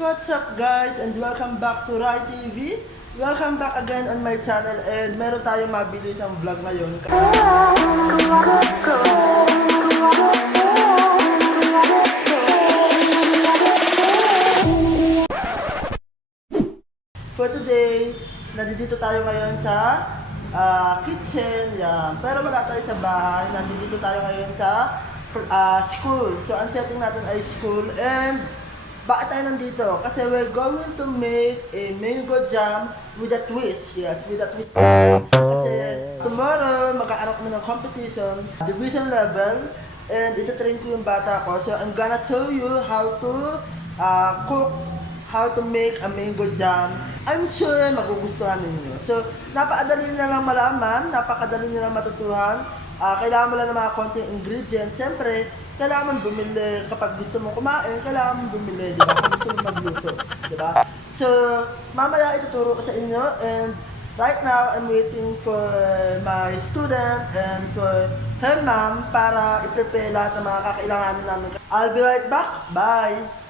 What's up guys and welcome back to Rai TV. Welcome back again on my channel and meron tayong mabilis ang vlog ngayon. For today, nandito tayo ngayon sa kitchen. Yan. Pero wala tayo sa bahay. Nandito tayo ngayon sa school. So ang setting natin ay school and bakit tayo nandito? Kasi we're going to make a mango jam with a twist. Yes, with a twist. Kasi tomorrow, magkakaroon kami ng competition, division level, and itatrain ko yung bata ko. So I'm gonna show you how to cook, how to make a mango jam. I'm sure magugustuhan ninyo. So, napakadali na lang malaman, napakadali na lang matutuhan. Kailangan mo lang ng mga konting ingredients. Siyempre, kailangan mo bumili kapag gusto mo kumain, kailangan mo bumili, di ba? Kung gusto mo magluto, di ba? So, mamaya ituturo ko sa inyo and right now, I'm waiting for my student and for her mom para i-prepare lahat ng mga kakailanganin namin. I'll be right back. Bye!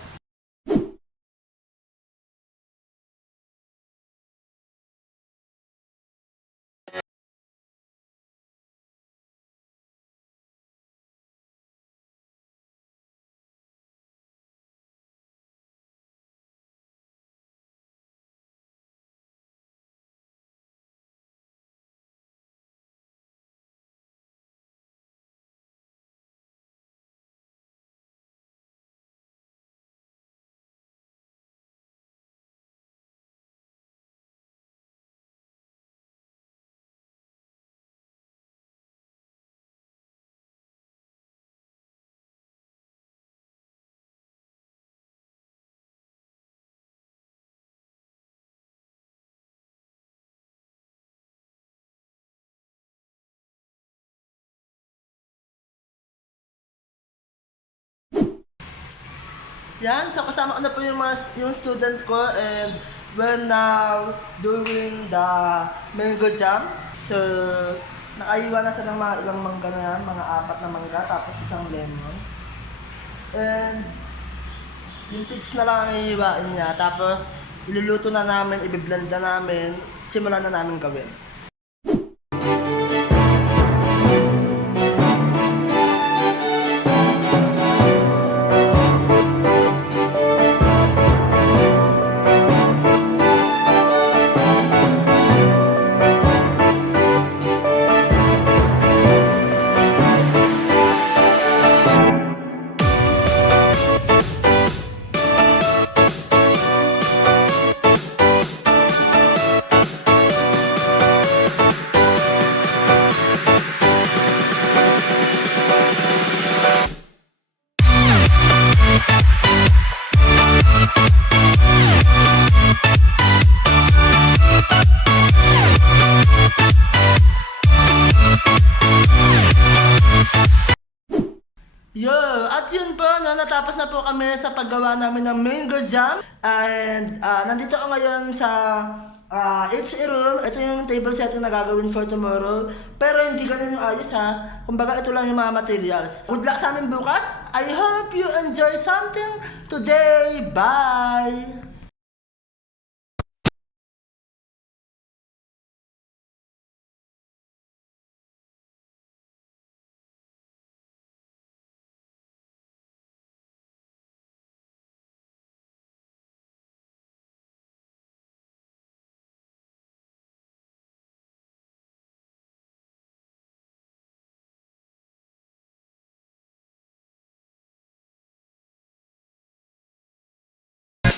Yan, so kasama ko na po yung student ko and we're now doing the mango jam. So, nakaiwan na siya ng mga ilang mangga na yan, mga 4 na mangga, tapos isang lemon. And, yung peach na lang ang iiwain niya, tapos iluluto na namin, ibiblend na namin, simulan na namin gawin. Yo! At yun po, no, natapos na po kami sa paggawa namin ng mango jam. And nandito ako ngayon sa HA room. Ito yung table setting na gagawin for tomorrow. Pero hindi ganun yung ayos ha. Kumbaga ito lang yung mga materials. Good luck sa amin bukas. I hope you enjoy something today. Bye!